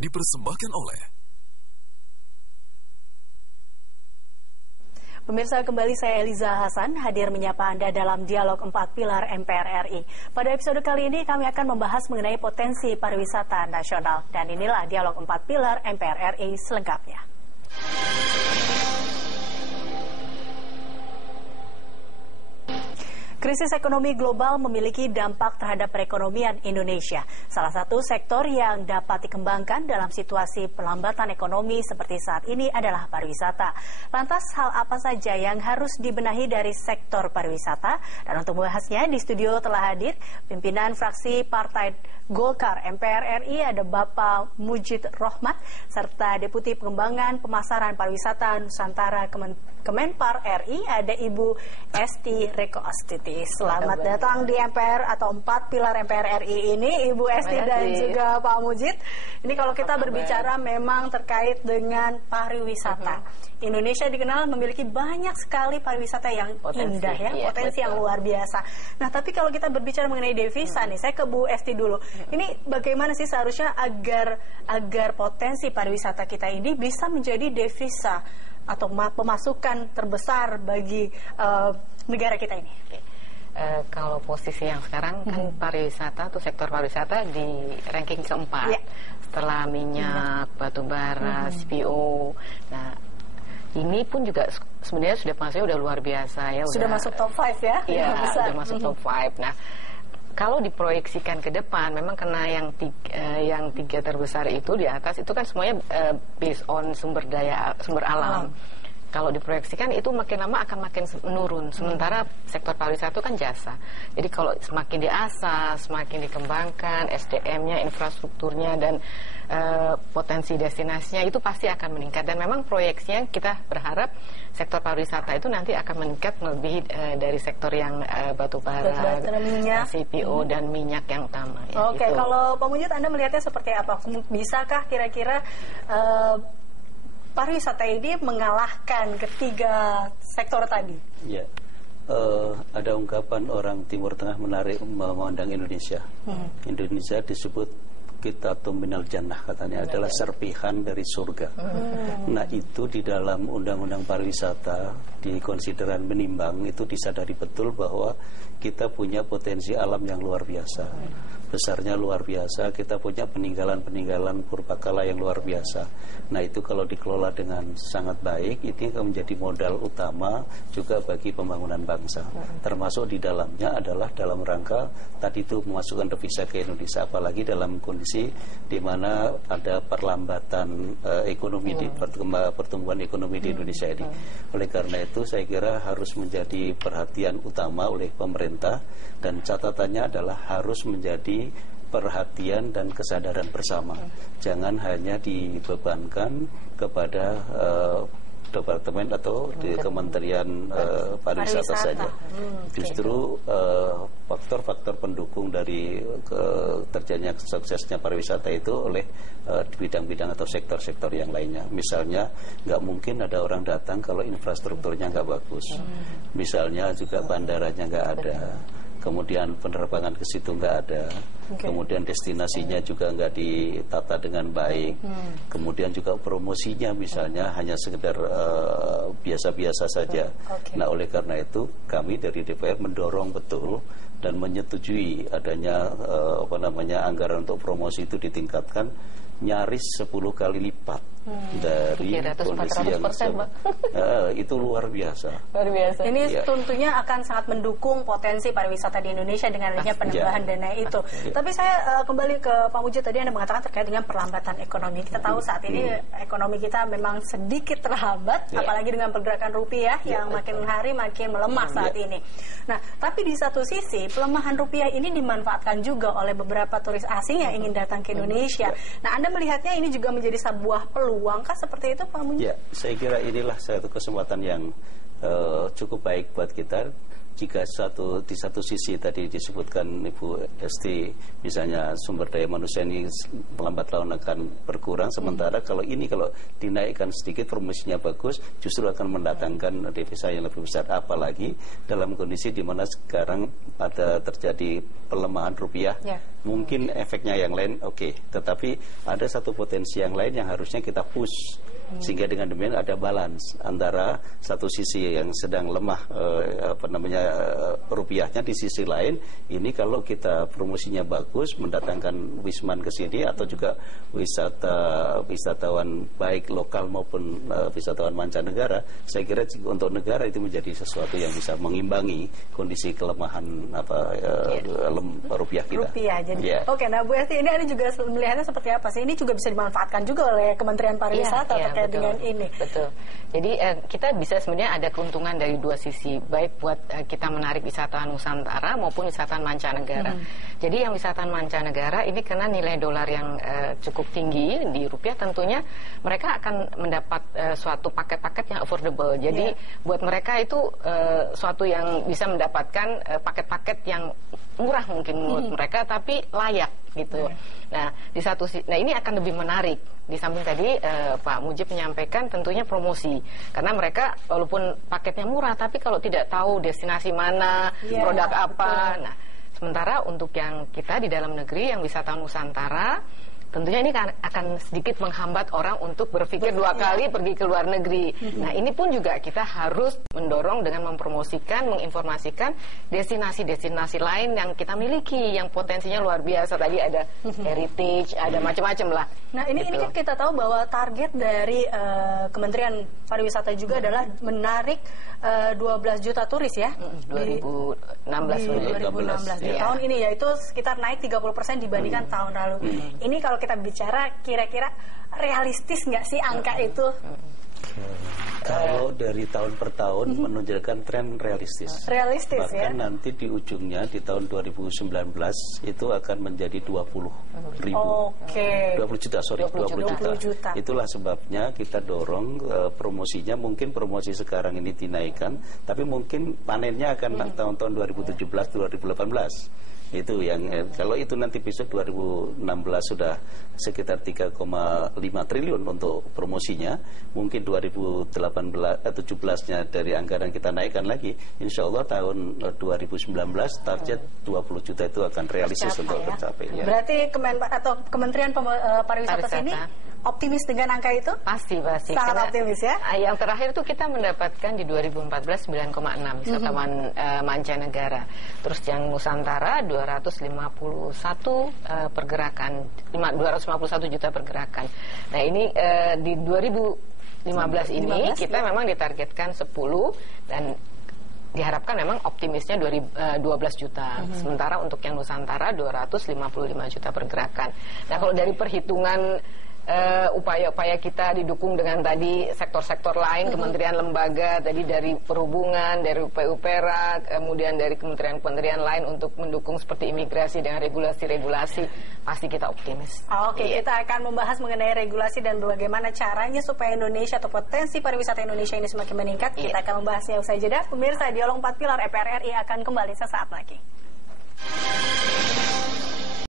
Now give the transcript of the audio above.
dipersembahkan oleh Pemirsa, kembali saya Eliza Hasan hadir menyapa Anda dalam Dialog 4 Pilar MPR RI. Pada episode kali ini kami akan membahas mengenai potensi pariwisata nasional. Dan inilah Dialog 4 Pilar MPR RI selengkapnya. Krisis ekonomi global memiliki dampak terhadap perekonomian Indonesia. Salah satu sektor yang dapat dikembangkan dalam situasi pelambatan ekonomi seperti saat ini adalah pariwisata. Lantas, hal apa saja yang harus dibenahi dari sektor pariwisata? Dan untuk membahasnya, di studio telah hadir pimpinan fraksi Partai Golkar MPR RI, ada Bapak Mujid Rohmat, serta Deputi Pengembangan Pemasaran Pariwisata Nusantara Kemenpar RI, ada Ibu Esti Reko Astuti. Selamat datang di MPR atau 4 Pilar MPR RI ini, Ibu Esti dan juga Pak Mujid. Ini kalau kita berbicara memang terkait dengan pariwisata. Indonesia dikenal memiliki banyak sekali pariwisata yang indah ya, potensi yang luar biasa. Nah, tapi kalau kita berbicara mengenai devisa nih, saya ke Bu Esti dulu. Ini bagaimana sih seharusnya agar potensi pariwisata kita ini bisa menjadi devisa atau pemasukan terbesar bagi negara kita ini? Kalau posisi yang sekarang kan pariwisata atau sektor pariwisata di ranking keempat setelah minyak, batu bara, CPO. Nah, ini pun juga sebenarnya sudah luar biasa ya. Sudah masuk top 5 ya? Iya, sudah masuk top 5. Nah, kalau diproyeksikan ke depan, memang karena yang tiga terbesar itu di atas itu kan semuanya based on sumber alam. Kalau diproyeksikan itu makin lama akan makin menurun. Sementara sektor pariwisata itu kan jasa. Jadi kalau semakin diasah, semakin dikembangkan SDM-nya, infrastrukturnya, dan potensi destinasinya itu pasti akan meningkat. Dan memang proyeksinya kita berharap sektor pariwisata itu nanti akan meningkat melebihi dari sektor yang batu bara, CPO, dan minyak yang utama. Ya, Oke, kalau Pak Mujid, Anda melihatnya seperti apa? Bisakah kira-kira pariwisata ini mengalahkan ketiga sektor tadi? Ya, ada ungkapan orang Timur Tengah menarik memandang Indonesia. Indonesia disebut kita minal jannah, katanya adalah serpihan dari surga. Nah, itu di dalam undang-undang pariwisata di konsideran menimbang itu disadari betul bahwa kita punya potensi alam yang luar biasa. Besarnya luar biasa, kita punya peninggalan-peninggalan purbakala yang luar biasa. Nah, itu kalau dikelola dengan sangat baik, ini akan menjadi modal utama juga bagi pembangunan bangsa. Termasuk di dalamnya adalah dalam rangka tadi itu memasukkan devisa ke Indonesia, apalagi dalam kondisi di mana ada perlambatan ekonomi di pertumbuhan ekonomi di Indonesia ini. Oleh karena itu, saya kira harus menjadi perhatian utama oleh pemerintah, dan catatannya adalah harus menjadi perhatian dan kesadaran bersama. Jangan hanya dibebankan kepada departemen atau di Kementerian Pariwisata saja. Justru faktor-faktor pendukung dari terjadinya suksesnya pariwisata itu oleh bidang-bidang atau sektor-sektor yang lainnya. Misalnya, nggak mungkin ada orang datang kalau infrastrukturnya nggak bagus. Misalnya juga bandaranya nggak ada. Kemudian penerbangan ke situ nggak ada, kemudian destinasinya juga nggak ditata dengan baik, kemudian juga promosinya misalnya hanya sekedar biasa-biasa saja. Nah, oleh karena itu kami dari DPR mendorong betul dan menyetujui adanya anggaran untuk promosi itu ditingkatkan nyaris 10 kali lipat dari kondisi yang itu luar biasa. Ini tentunya akan sangat mendukung potensi pariwisata di Indonesia dengan adanya penambahan dana itu. Tapi saya kembali ke Pak Mujid, tadi Anda mengatakan terkait dengan perlambatan ekonomi. Kita tahu saat ini ekonomi kita memang sedikit terhambat, apalagi dengan pergerakan rupiah yang makin hari makin melemah saat ini. Nah, tapi di satu sisi pelemahan rupiah ini dimanfaatkan juga oleh beberapa turis asing yang ingin datang ke Indonesia. Nah, Anda melihatnya ini juga menjadi sebuah peluangkah seperti itu, Pak Mujid? Ya, saya kira inilah satu kesempatan yang cukup baik buat kita. jika di satu sisi tadi disebutkan Ibu Esti, misalnya sumber daya manusia ini lambat laun akan berkurang, sementara kalau dinaikkan sedikit promosinya bagus, justru akan mendatangkan devisa yang lebih besar. Apalagi dalam kondisi di mana sekarang ada terjadi pelemahan rupiah, mungkin efeknya yang lain tetapi ada satu potensi yang lain yang harusnya kita push, sehingga dengan demikian ada balance antara satu sisi yang sedang lemah rupiahnya, di sisi lain ini kalau kita promosinya bagus mendatangkan wisman ke sini atau juga wisatawan baik lokal maupun wisatawan mancanegara, saya kira untuk negara itu menjadi sesuatu yang bisa mengimbangi kondisi kelemahan rupiah kita. Jadi nah Bu Esti, ini juga melihatnya seperti apa sih? Ini juga bisa dimanfaatkan juga oleh Kementerian Pariwisata terkait dengan ini. Betul. Jadi kita bisa sebenarnya ada keuntungan dari dua sisi, baik buat kita menarik wisatawan Nusantara maupun wisatawan mancanegara. Jadi yang wisatawan mancanegara ini karena nilai dolar yang cukup tinggi di rupiah, tentunya mereka akan mendapat suatu paket-paket yang affordable. Jadi buat mereka itu suatu yang bisa mendapatkan paket-paket yang murah mungkin menurut mereka, tapi layak gitu. Nah, ini akan lebih menarik. Di samping tadi Pak Mujib menyampaikan tentunya promosi, karena mereka walaupun paketnya murah, tapi kalau tidak tahu destinasi mana, produk apa. Nah, sementara untuk yang kita di dalam negeri, yang wisatawan Nusantara, tentunya ini akan sedikit menghambat orang untuk berpikir dua kali pergi ke luar negeri. Nah, ini pun juga kita harus mendorong dengan mempromosikan, menginformasikan destinasi-destinasi lain yang kita miliki, yang potensinya luar biasa. Tadi ada heritage, ada macam-macam lah. Nah, ini kan kita tahu bahwa target dari Kementerian Pariwisata juga adalah menarik 12 juta turis ya. 2016 di tahun ini, yaitu sekitar naik 30% dibandingkan tahun lalu. Ini kalau kita bicara kira-kira realistis nggak sih angka itu? Kalau dari tahun per tahun menunjukkan tren realistis. Realistis. Bahkan nanti di ujungnya di tahun 2019 itu akan menjadi 20 juta. Itulah sebabnya kita dorong promosinya, mungkin promosi sekarang ini dinaikkan, tapi mungkin panennya akan tahun-tahun 2017-2018. Itu yang kalau itu nanti besok 2016 sudah sekitar 3,5 triliun untuk promosinya, mungkin 2017-nya dari anggaran kita naikkan lagi, insya Allah tahun 2019 target 20 juta itu akan realistis untuk tercapai. Berarti Kementerian Pariwisata sini optimis dengan angka itu? Pasti. Sangat optimis ya. Yang terakhir tuh kita mendapatkan di 2014 9,6 wisatawan mancanegara. Terus yang Nusantara 251 pergerakan, 251 juta pergerakan. Nah, ini di 2015 ini kita memang ditargetkan 10 dan diharapkan memang optimisnya 12 juta. Sementara untuk yang Nusantara 255 juta pergerakan. Nah, kalau dari perhitungan upaya-upaya kita didukung dengan tadi sektor-sektor lain, kementerian lembaga, tadi dari perhubungan, dari PUPera, kemudian dari kementerian-kementerian lain untuk mendukung seperti imigrasi dengan regulasi-regulasi, pasti kita optimis. Kita akan membahas mengenai regulasi dan bagaimana caranya supaya Indonesia atau potensi pariwisata Indonesia ini semakin meningkat. Kita akan membahasnya usai jeda. Pemirsa, Dialog 4 Pilar EPR RI akan kembali sesaat lagi.